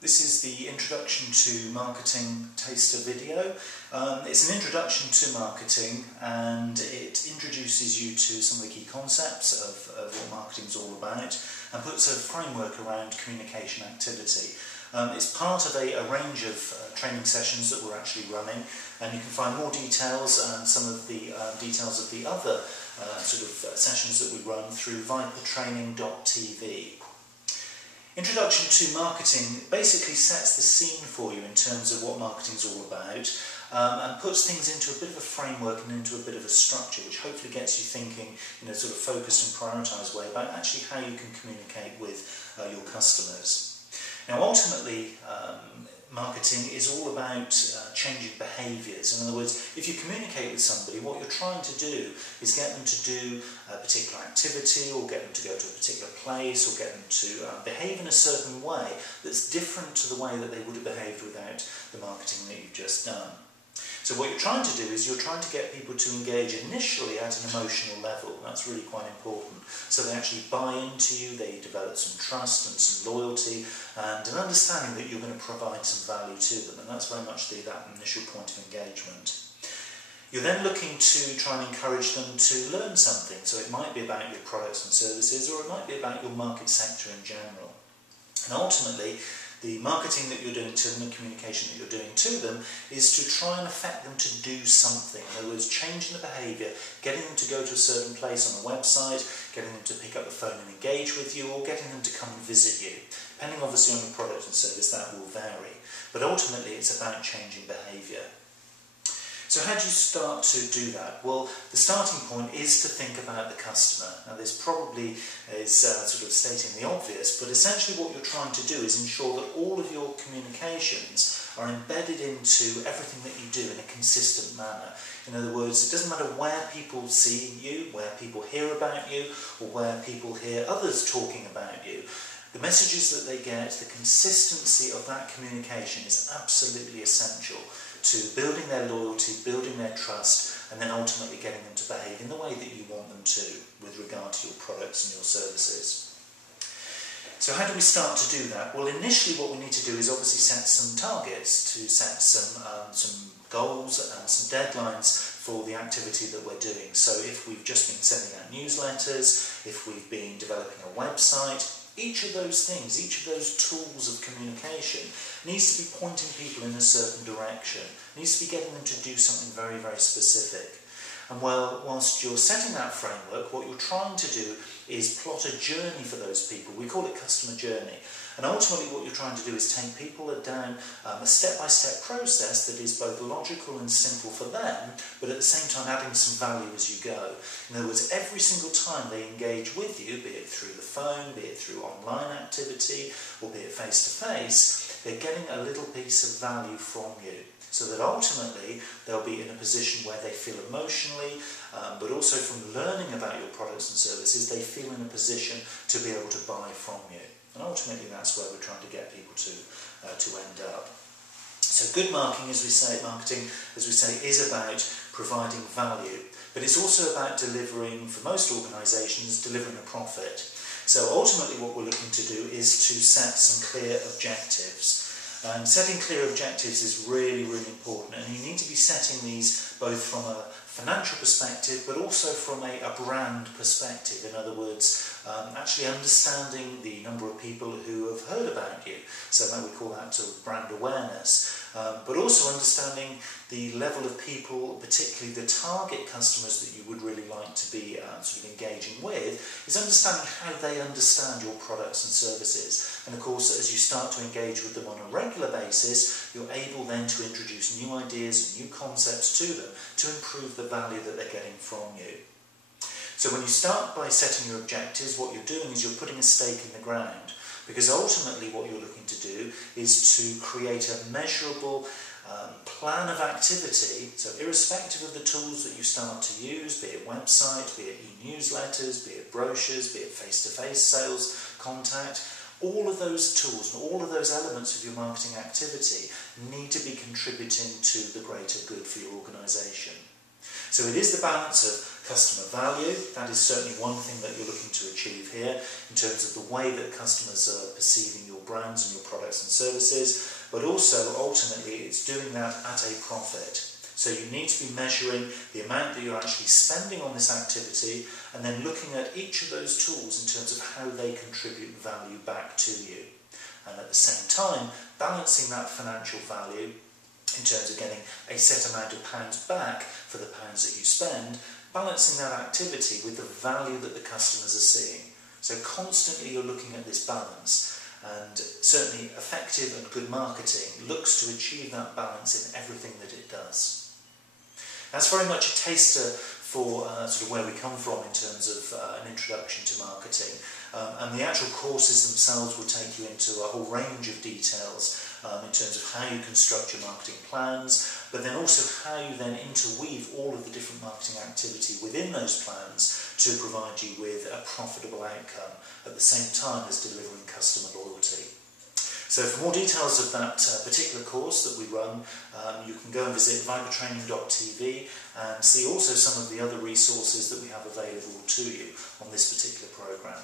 This is the Introduction to Marketing taster video. It's an introduction to marketing, and it introduces you to some of the key concepts of what marketing is all about and puts a framework around communication activity. It's part of a range of training sessions that we're actually running, and you can find more details and some of the details of the other sessions that we run through vipertraining.tv. Introduction to Marketing basically sets the scene for you in terms of what marketing is all about, and puts things into a bit of a framework and into a bit of a structure, which hopefully gets you thinking in a sort of focused and prioritised way about actually how you can communicate with your customers. Now, ultimately, marketing is all about changing behaviours. In other words, if you communicate with somebody, what you're trying to do is get them to do a particular activity, or get them to go to a particular place, or get them to behave in a certain way that's different to the way that they would have behaved without the marketing that you've just done. So what you're trying to do is you're trying to get people to engage initially at an emotional level. That's really quite important. So they actually buy into you, they develop some trust and some loyalty and an understanding that you're going to provide some value to them, and that's very much that initial point of engagement. You're then looking to try and encourage them to learn something. So it might be about your products and services, or it might be about your market sector in general. And ultimately, the marketing that you're doing to them, the communication that you're doing to them, is to try and affect them to do something. In other words, changing the behaviour, getting them to go to a certain place on a website, getting them to pick up the phone and engage with you, or getting them to come and visit you. Depending obviously on the product and service, that will vary. But ultimately, it's about changing behaviour. So how do you start to do that? Well, the starting point is to think about the customer. Now, this probably is sort of stating the obvious, but essentially what you're trying to do is ensure that all of your communications are embedded into everything that you do in a consistent manner. In other words, it doesn't matter where people see you, where people hear about you, or where people hear others talking about you. The messages that they get, the consistency of that communication is absolutely essential to building their loyalty, building their trust, and then ultimately getting them to behave in the way that you want them to with regard to your products and your services. So how do we start to do that? Well, initially what we need to do is obviously set some targets, to set some goals and some deadlines for the activity that we're doing. So if we've just been sending out newsletters, if we've been developing a website, each of those things, each of those tools of communication needs to be pointing people in a certain direction, needs to be getting them to do something very, very specific. And whilst you're setting that framework, what you're trying to do is plot a journey for those people. We call it customer journey. And ultimately what you're trying to do is take people down a step-by-step process that is both logical and simple for them, but at the same time adding some value as you go. In other words, every single time they engage with you, be it through the phone, be it through online activity, or be it face-to-face, they're getting a little piece of value from you, so that ultimately they'll be in a position where they feel emotionally, but also from learning about your products and services, they feel in a position to be able to buy from you. And ultimately that's where we're trying to get people to end up. So good marketing, as we say, is about providing value, but it's also about delivering, for most organisations, delivering a profit. So ultimately what we're looking to do is to set some clear objectives. And setting clear objectives is really, really important, and you need to be setting these both from a financial perspective but also from a brand perspective. In other words, actually understanding the number of people who have heard about you, so we call that sort of brand awareness, but also understanding the level of people, particularly the target customers that you would really like to be sort of engaging with, is understanding how they understand your products and services. And of course, as you start to engage with them on a regular basis, you're able then to introduce new ideas and new concepts to them to improve the value that they're getting from you. So when you start by setting your objectives, what you're doing is you're putting a stake in the ground, because ultimately what you're looking to do is to create a measurable plan of activity. So irrespective of the tools that you start to use, be it website, be it e-newsletters, be it brochures, be it face-to-face sales contact, all of those tools and all of those elements of your marketing activity need to be contributing to the greater good for your organisation. So it is the balance of customer value. That is certainly one thing that you're looking to achieve here in terms of the way that customers are perceiving your brands and your products and services, but also ultimately it's doing that at a profit. So you need to be measuring the amount that you're actually spending on this activity and then looking at each of those tools in terms of how they contribute value back to you. And at the same time, balancing that financial value in terms of getting a set amount of pounds back for the pounds that you spend, balancing that activity with the value that the customers are seeing. So constantly you're looking at this balance, and certainly effective and good marketing looks to achieve that balance in everything that it does. That's very much a taster for sort of where we come from in terms of an introduction to marketing. And the actual courses themselves will take you into a whole range of details in terms of how you construct your marketing plans, but then also how you then interweave all of the different marketing activity within those plans to provide you with a profitable outcome at the same time as delivering customer loyalty. So for more details of that particular course that we run, you can go and visit vibertraining.tv and see also some of the other resources that we have available to you on this particular programme.